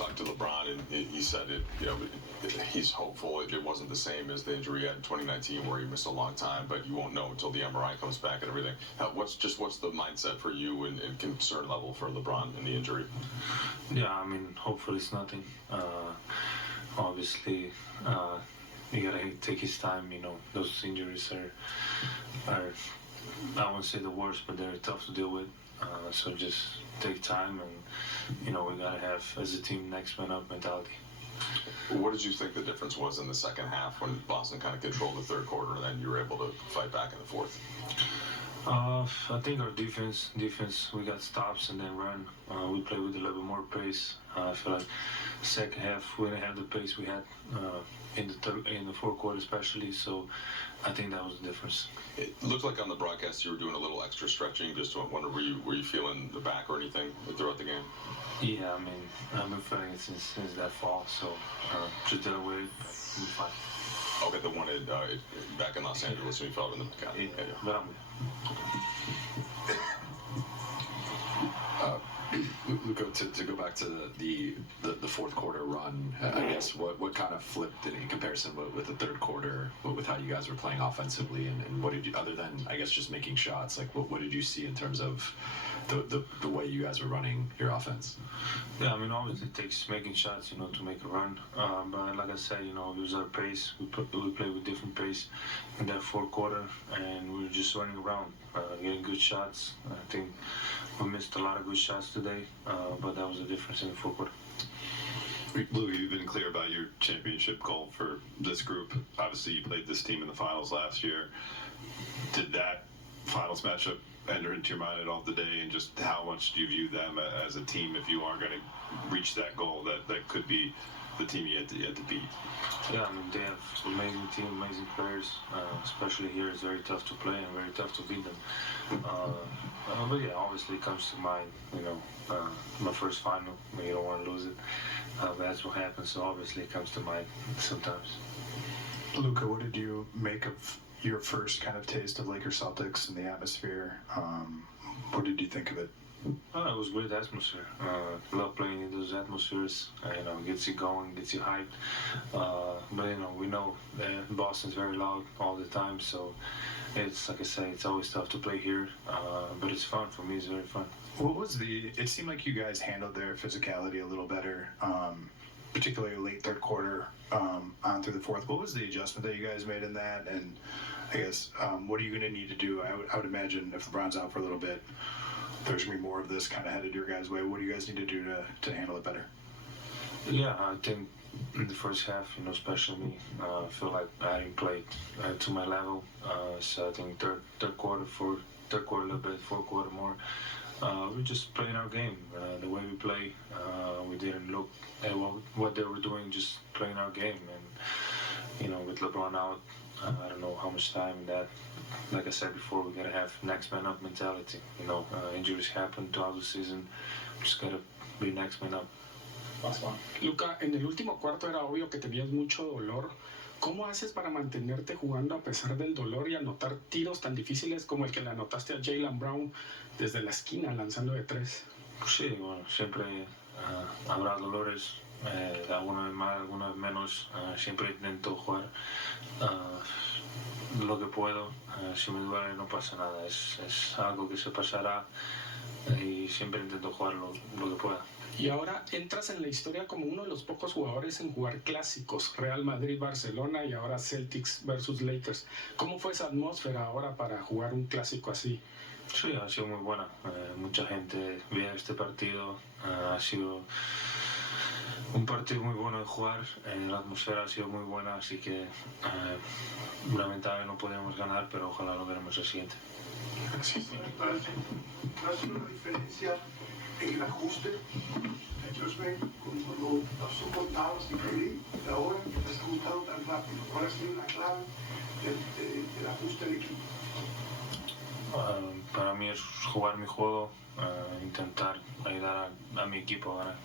talked to LeBron, and he said he's hopeful. It wasn't the same as the injury he had in 2019 where he missed a long time, but you won't know until the MRI comes back and everything. What's the mindset for you and concern level for LeBron in the injury? Yeah, I mean, hopefully it's nothing. Obviously, you gotta take his time. Those injuries are I won't say the worst, but they're tough to deal with. So just take time, and we gotta have, as a team, next man up mentality. What did you think the difference was in the second half when Boston kind of controlled the third quarter and then you were able to fight back in the fourth? I think our defense, we got stops and then run. We play with a little bit more pace. I feel like second half we didn't have the pace we had in the fourth quarter especially. So I think that was the difference. It looked like on the broadcast you were doing a little extra stretching. Just to wonder, were you feeling the back or anything throughout the game? Yeah, I mean, I've been feeling it since that fall. So just did away, I'm fine. Okay, the one back in Los Angeles when you felt in the back. But Luka, to go back to the fourth quarter run, I guess what kind of flipped in comparison with the third quarter, with how you guys were playing offensively, and what did you, other than I guess just making shots, like what did you see in terms of the way you guys were running your offense? Yeah, I mean, obviously it takes making shots, to make a run. But like I said, it was our pace. We play with different pace in that fourth quarter, and we were just running around, getting good shots. I think we missed a lot of good shots today, but that was the difference in the fourth quarter. Luka, you've been clear about your championship goal for this group. Obviously, you played this team in the finals last year. Did that finals matchup enter into your mind at all today, and just how much do you view them as a team if you are going to reach that goal that could be the team you had to beat? Yeah, I mean, they have amazing team, amazing players. Especially here, it's very tough to play and very tough to beat them. But yeah, obviously it comes to mind, my first final. You don't want to lose it. But that's what happens, so obviously it comes to mind sometimes. Luka, what did you make of your first kind of taste of Lakers Celtics and the atmosphere? What did you think of it? It was great atmosphere. Love playing in those atmospheres. Gets you going, gets you hyped. But we know that Boston's very loud all the time, so it's like I say, it's always tough to play here. But it's fun for me. It's very fun. It seemed like you guys handled their physicality a little better, particularly late third quarter on through the fourth. What was the adjustment that you guys made in that? And I guess what are you going to need to do? I would imagine if LeBron's out for a little bit, there's going to be more of this kind of headed your guys' way. What do you guys need to do to handle it better? Yeah, I think in the first half, especially me, I feel like I didn't play to my level. So I think third quarter a little bit, fourth quarter more. We're just playing our game. The way we play, we didn't look at what they were doing, just playing our game. And, with LeBron out, I don't know how much time that, like I said before, we gotta have next man up mentality. Injuries happen throughout the season. Just gotta be next man up. Luka, en el último cuarto era obvio que tenías mucho dolor. ¿Cómo haces para mantenerte jugando a pesar del dolor y anotar tiros tan difíciles como el que le anotaste a Jaylen Brown desde la esquina lanzando de tres? Sí, bueno, siempre habrá dolores, alguna vez más, alguna vez menos. Siempre intento jugar lo que puedo. Si me duele no pasa nada, es algo que se pasará y siempre intento jugar lo que pueda. Y ahora entras en la historia como uno de los pocos jugadores en jugar clásicos, Real Madrid, Barcelona y ahora Celtics versus Lakers. ¿Cómo fue esa atmósfera ahora para jugar un clásico así? Sí, ha sido muy buena. Mucha gente ve este partido. Ha sido un partido muy bueno de jugar. La atmósfera ha sido muy buena, así que lamentablemente no podemos ganar, pero ojalá lo veremos el siguiente. ¿No hace una diferencia en el ajuste? Cuando los soportados y pedí, ahora te has ajustado tan rápido. ¿Cuál ha sido la clave del ajuste del equipo? Para mí es jugar mi juego, intentar ayudar a mi equipo a ganar.